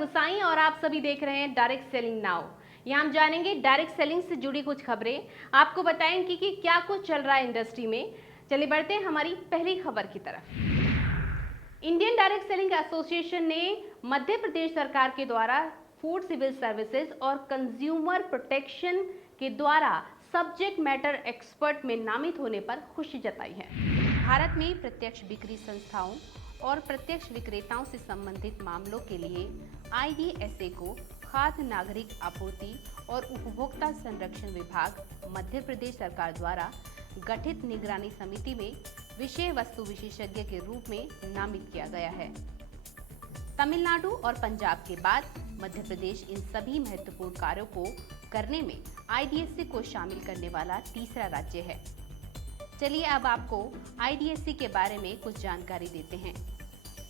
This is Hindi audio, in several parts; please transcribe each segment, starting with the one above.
गुसाई और आप सभी देख रहे हैं डायरेक्ट सेलिंग नाउ। यहाँ हम जानेंगे डायरेक्ट सेलिंग से जुड़ी कुछ खबरें, आपको बताएंगे कि क्या कुछ चल रहा है इंडस्ट्री में। चलिए बढ़ते हैं हमारी पहली खबर की तरफ। इंडियन डायरेक्ट सेलिंग एसोसिएशन ने मध्य प्रदेश सरकार के द्वारा फूड सिविल सर्विसेज और कंज्यूमर प्रोटेक्शन के द्वारा सब्जेक्ट मैटर एक्सपर्ट में नामित होने पर खुशी जताई है। भारत में प्रत्यक्ष बिक्री संस्थाओं और प्रत्यक्ष विक्रेताओं से संबंधित मामलों के लिए IDSA को खाद्य नागरिक आपूर्ति और उपभोक्ता संरक्षण विभाग मध्य प्रदेश सरकार द्वारा गठित निगरानी समिति में विषय वस्तु विशेषज्ञ के रूप में नामित किया गया है। तमिलनाडु और पंजाब के बाद मध्य प्रदेश इन सभी महत्वपूर्ण कार्यों को करने में IDSA को शामिल करने वाला तीसरा राज्य है। चलिए अब आपको IDSA के बारे में कुछ जानकारी देते हैं।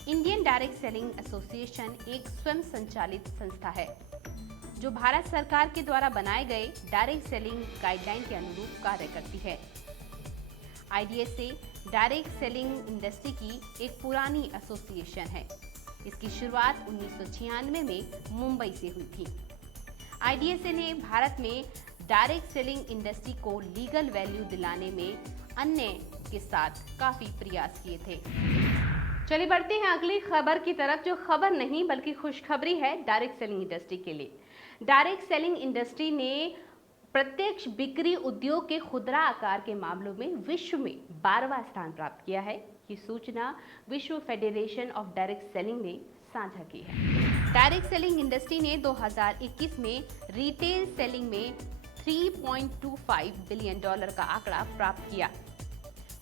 इंडियन डायरेक्ट सेलिंग एसोसिएशन एक स्वयं संचालित संस्था है जो भारत सरकार के द्वारा बनाए गए डायरेक्ट सेलिंग गाइडलाइन के अनुरूप कार्य करती है। IDSA डायरेक्ट सेलिंग इंडस्ट्री की एक पुरानी एसोसिएशन है। इसकी शुरुआत 1996 में मुंबई से हुई थी। IDSA ने भारत में डायरेक्ट सेलिंग इंडस्ट्री को लीगल वैल्यू दिलाने में अन्य के साथ काफी प्रयास किए थे। चलिए बढ़ते हैं अगली खबर की तरफ, जो खबर नहीं बल्कि खुशखबरी है डायरेक्ट सेलिंग इंडस्ट्री के लिए। डायरेक्ट सेलिंग इंडस्ट्री ने प्रत्यक्ष बिक्री उद्योग के खुदरा आकार के मामलों में विश्व में 12वां स्थान प्राप्त किया है। ये सूचना विश्व फेडरेशन ऑफ डायरेक्ट सेलिंग ने साझा की है। डायरेक्ट सेलिंग इंडस्ट्री ने 2021 में रिटेल सेलिंग में $3.25 बिलियन का आंकड़ा प्राप्त किया।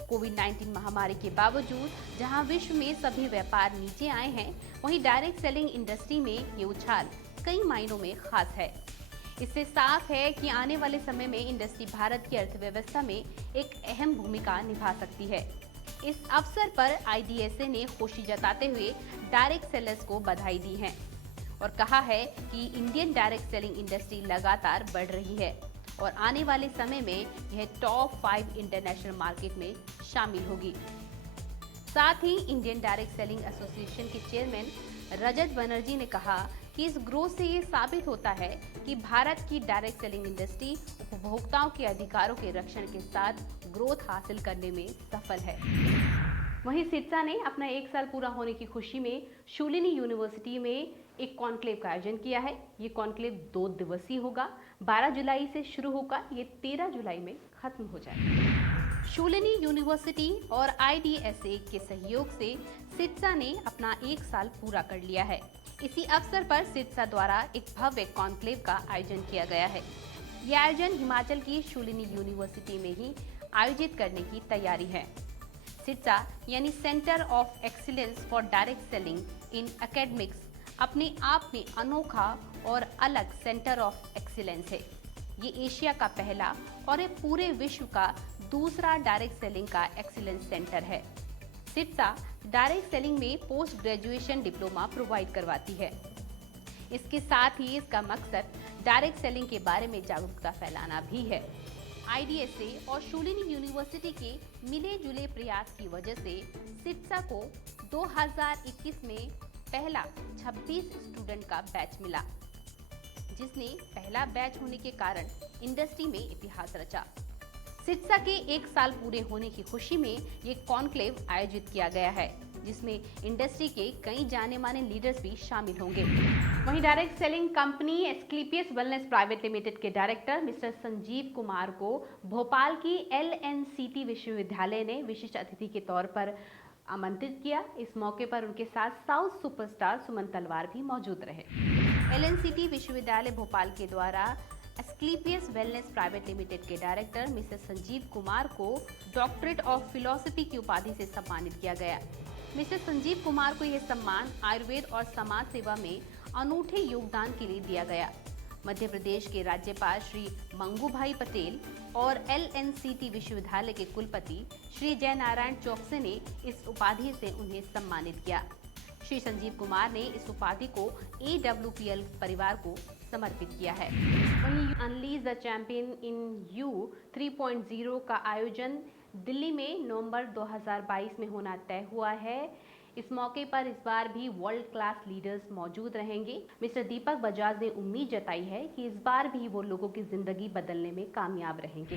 कोविड-19 महामारी के बावजूद जहां विश्व में सभी व्यापार नीचे आए हैं, वहीं डायरेक्ट सेलिंग इंडस्ट्री में ये उछाल कई मायनों में खास है। इससे साफ है कि आने वाले समय में इंडस्ट्री भारत की अर्थव्यवस्था में एक अहम भूमिका निभा सकती है। इस अवसर पर IDSA ने खुशी जताते हुए डायरेक्ट सेलर्स को बधाई दी है और कहा है कि इंडियन डायरेक्ट सेलिंग इंडस्ट्री लगातार बढ़ रही है और आने वाले समय में यह टॉप 5 इंटरनेशनल मार्केट में शामिल होगी। साथ ही इंडियन डायरेक्ट सेलिंग एसोसिएशन के चेयरमैन रजत बनर्जी ने कहा कि इस ग्रोथ से ये साबित होता है कि भारत की डायरेक्ट सेलिंग इंडस्ट्री उपभोक्ताओं के अधिकारों के रक्षण के साथ ग्रोथ हासिल करने में सफल है। वहीं सिरसा ने अपना 1 साल पूरा होने की खुशी में शूलिनी यूनिवर्सिटी में एक कॉन्क्लेव का आयोजन किया है। ये कॉन्क्लेव 2 दिवसीय होगा। 12 जुलाई से शुरू होगा, ये 13 जुलाई में खत्म हो जाएगा। शूलिनी यूनिवर्सिटी और IDSA के सहयोग से सिरसा ने अपना 1 साल पूरा कर लिया है। इसी अवसर पर सिरसा द्वारा एक भव्य कॉन्क्लेव का आयोजन किया गया है। यह आयोजन हिमाचल की शूलिनी यूनिवर्सिटी में ही आयोजित करने की तैयारी है। सिरसा यानी centre of excellence for direct selling in academics अपने आप में अनोखा और अलग सेंटर ऑफ एक्सीलेंस है। ये एशिया का पहला और ये पूरे विश्व का दूसरा डायरेक्ट सेलिंग का एक्सीलेंस सेंटर है। सिरसा डायरेक्ट सेलिंग में पोस्ट ग्रेजुएशन डिप्लोमा प्रोवाइड करवाती है। इसके साथ ही इसका मकसद डायरेक्ट सेलिंग के बारे में जागरूकता फैलाना भी है। IDSA और शूलिनी यूनिवर्सिटी के मिले जुले प्रयास की वजह से सिरसा को 2021 में पहला 26 स्टूडेंट का बैच मिला, जिसने पहला बैच होने के कारण इंडस्ट्री में इतिहास रचा। सिरसा के 1 साल पूरे होने की खुशी में ये कॉन्क्लेव आयोजित किया गया है, जिसमें इंडस्ट्री के कई जाने माने लीडर्स भी शामिल होंगे। वहीं direct selling company Asclepius wellness private limited के डायरेक्टर मिस्टर संजीव कुमार को भोपाल की LNCT विश्वविद्यालय ने विशिष्ट अतिथि के तौर पर आमंत्रित किया। इस मौके पर उनके साथ साउथ सुपरस्टार सुमन तलवार भी मौजूद रहे। LNCT विश्वविद्यालय भोपाल के द्वारा एस्क्लेपियस वेलनेस प्राइवेट लिमिटेड के डायरेक्टर मिस्टर संजीव कुमार को डॉक्टरेट ऑफ फिलॉसफी की उपाधि से सम्मानित किया गया। मिस्टर संजीव कुमार को यह सम्मान आयुर्वेद और समाज सेवा में अनूठे योगदान के लिए दिया गया। मध्य प्रदेश के राज्यपाल श्री मंगू भाई पटेल और LNCT विश्वविद्यालय के कुलपति श्री जयनारायण चौकसे ने इस उपाधि से उन्हें सम्मानित किया। श्री संजीव कुमार ने इस उपाधि को AWPL परिवार को समर्पित किया है। वहीं unleash the champion in you 3.0 का आयोजन दिल्ली में नवंबर 2022 में होना तय हुआ है। इस मौके पर इस बार भी वर्ल्ड क्लास लीडर्स मौजूद रहेंगे। मिस्टर दीपक बजाज ने उम्मीद जताई है कि इस बार भी वो लोगों की जिंदगी बदलने में कामयाब रहेंगे।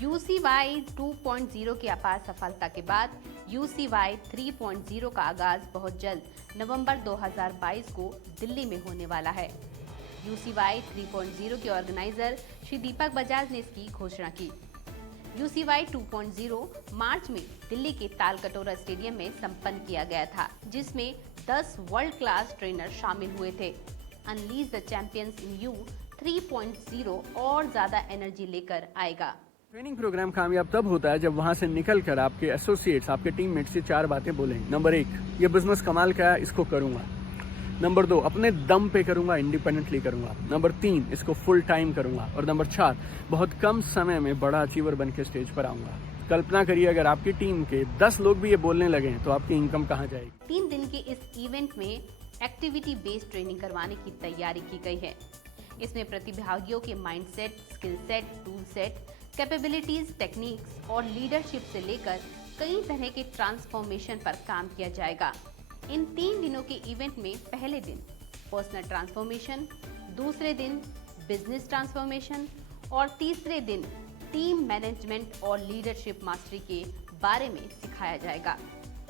UCY 2.0 की अपार सफलता के बाद UCY 3.0 का आगाज बहुत जल्द नवंबर 2022 को दिल्ली में होने वाला है। UCY 3.0 के ऑर्गेनाइजर श्री दीपक बजाज ने इसकी घोषणा की। UCY 2.0 मार्च में दिल्ली के तालकटोरा स्टेडियम में संपन्न किया गया था, जिसमें 10 वर्ल्ड क्लास ट्रेनर शामिल हुए थे। Unleash the champions in you 3.0 और ज्यादा एनर्जी लेकर आएगा। ट्रेनिंग प्रोग्राम कामयाब तब होता है जब वहां से निकलकर आपके एसोसिएट्स, आपके टीममेट से 4 बातें बोलें। नंबर 1, ये बिजनेस कमाल का है, इसको करूंगा। नंबर 2, अपने दम पे करूंगा, इंडिपेंडेंटली करूंगा। नंबर 3, इसको फुल टाइम करूंगा। और नंबर 4, बहुत कम समय में बड़ा अचीवर बन के स्टेज पर आऊंगा। कल्पना करिए अगर आपकी टीम के 10 लोग भी ये बोलने लगे तो आपकी इनकम कहाँ जाएगी। 3 दिन के इस इवेंट में एक्टिविटी बेस्ड ट्रेनिंग करवाने की तैयारी की गई है। इसमें प्रतिभागियों के mindset, skill set, tool set, capabilities, techniques और लीडरशिप से लेकर कई तरह के ट्रांसफॉर्मेशन पर काम किया जाएगा। इन 3 दिनों के इवेंट में पहले दिन पर्सनल ट्रांसफॉर्मेशन, दूसरे दिन बिजनेस ट्रांसफॉर्मेशन और तीसरे दिन टीम मैनेजमेंट और लीडरशिप मास्टरी के बारे में सिखाया जाएगा।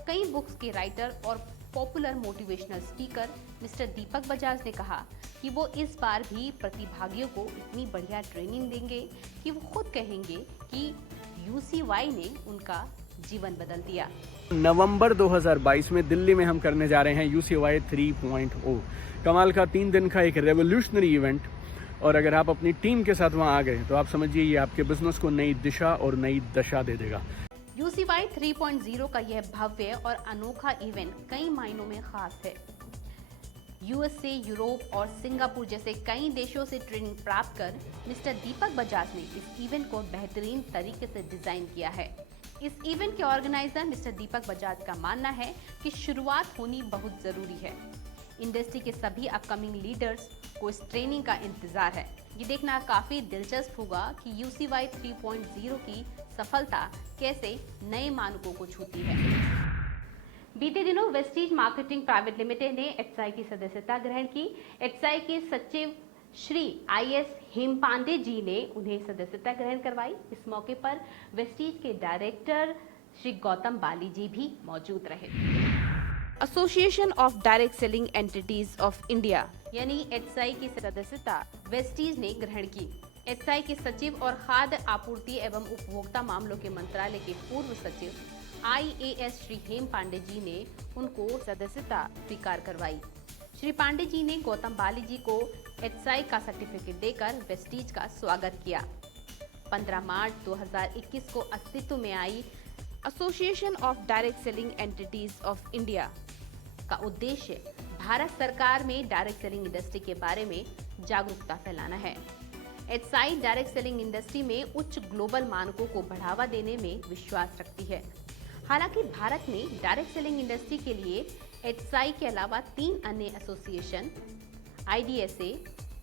कई बुक्स के राइटर और पॉपुलर मोटिवेशनल स्पीकर मिस्टर दीपक बजाज ने कहा कि वो इस बार भी प्रतिभागियों को इतनी बढ़िया ट्रेनिंग देंगे कि वो खुद कहेंगे कि UCY ने उनका जीवन बदल दिया। नवंबर 2022 में दिल्ली में हम करने जा रहे हैं UCY 3.0। कमाल का 3 दिन का एक रेवोल्यूशनरी इवेंट। और अगर आप अपनी टीम के साथ वहां आ गए तो आप समझिए ये आपके बिजनेस को नई दिशा और नई दशा दे देगा। UCY 3.0 का यह भव्य और अनोखा इवेंट कई मायनों में खास है। USA, यूरोप और सिंगापुर जैसे कई देशों से ट्रेनिंग प्राप्त कर मिस्टर दीपक बजाज ने इस इवेंट को बेहतरीन तरीके से डिजाइन किया है। इस इवेंट के ऑर्गेनाइजर मिस्टर दीपक बजाज का मानना है कि शुरुआत होनी बहुत जरूरी है। इंडस्ट्री के सभी अपकमिंग लीडर्स को इस ट्रेनिंग का इंतजार है। ये देखना काफी दिलचस्प होगा कि UCY 3.0 की सफलता कैसे नए मानकों को छूती है। बीते दिनों वेस्टीज मार्केटिंग प्राइवेट लिमिटेड ने HCI की सदस्यता ग्रहण की। HCI के सचिव श्री IS हेमपांडे जी ने उन्हें सदस्यता ग्रहण करवाई। इस मौके पर वेस्टीज के डायरेक्टर श्री गौतम बाली जी भी मौजूद रहे। Association of direct selling entities of India यानी HCI की सदस्यता वेस्टीज ने ग्रहण की। HCI के सचिव और खाद्य आपूर्ति एवं उपभोक्ता मामलों के मंत्रालय के पूर्व सचिव IAS श्री हेम पांडे जी ने उनको सदस्यता स्वीकार करवाई। श्री पांडे जी ने गौतम बाली जी को HCI का सर्टिफिकेट देकर वेस्टीज का स्वागत किया। 15 मार्च 2021 को अस्तित्व में आई association of direct selling entities of India का उद्देश्य भारत सरकार में डायरेक्ट सेलिंग इंडस्ट्री के बारे में जागरूकता फैलाना है। HCI डायरेक्ट सेलिंग इंडस्ट्री में उच्च ग्लोबल मानकों को बढ़ावा देने में विश्वास रखती है। हालांकि भारत में डायरेक्ट सेलिंग इंडस्ट्री के लिए HCI के अलावा 3 अन्य एसोसिएशन IDSA,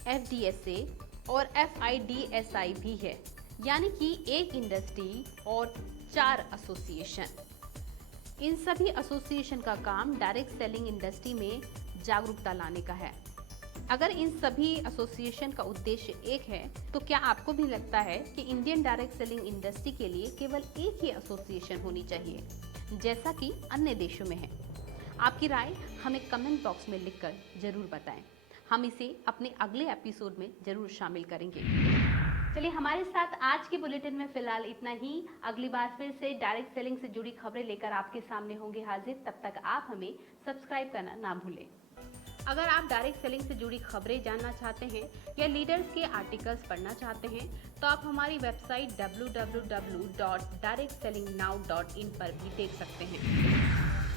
FDSA और FIDSI भी है, यानी कि एक इंडस्ट्री और 4 एसोसिएशन। इन सभी एसोसिएशन का काम डायरेक्ट सेलिंग इंडस्ट्री में जागरूकता लाने का है। अगर इन सभी एसोसिएशन का उद्देश्य एक है, तो क्या आपको भी लगता है कि इंडियन डायरेक्ट सेलिंग इंडस्ट्री के लिए केवल एक ही एसोसिएशन होनी चाहिए, जैसा कि अन्य देशों में है? आपकी राय हमें कमेंट बॉक्स में लिखकर जरूर बताएं। हम इसे अपने अगले एपिसोड में जरूर शामिल करेंगे। चलिए, हमारे साथ आज के बुलेटिन में फिलहाल इतना ही। अगली बार फिर से डायरेक्ट सेलिंग से जुड़ी खबरें लेकर आपके सामने होंगे हाजिर। तब तक आप हमें सब्सक्राइब करना ना भूलें। अगर आप डायरेक्ट सेलिंग से जुड़ी खबरें जानना चाहते हैं या लीडर्स के आर्टिकल्स पढ़ना चाहते हैं, तो आप हमारी वेबसाइट www.directsellingnow.in पर भी देख सकते हैं।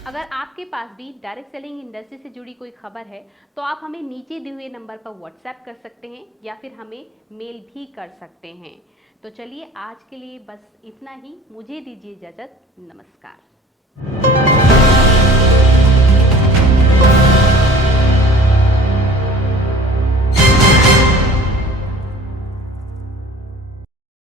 अगर आपके पास भी डायरेक्ट सेलिंग इंडस्ट्री से जुड़ी कोई खबर है, तो आप हमें नीचे दिए हुए नंबर पर व्हाट्सएप कर सकते हैं या फिर हमें मेल भी कर सकते हैं। तो चलिए, आज के लिए बस इतना ही। मुझे दीजिए इजाजत। नमस्कार।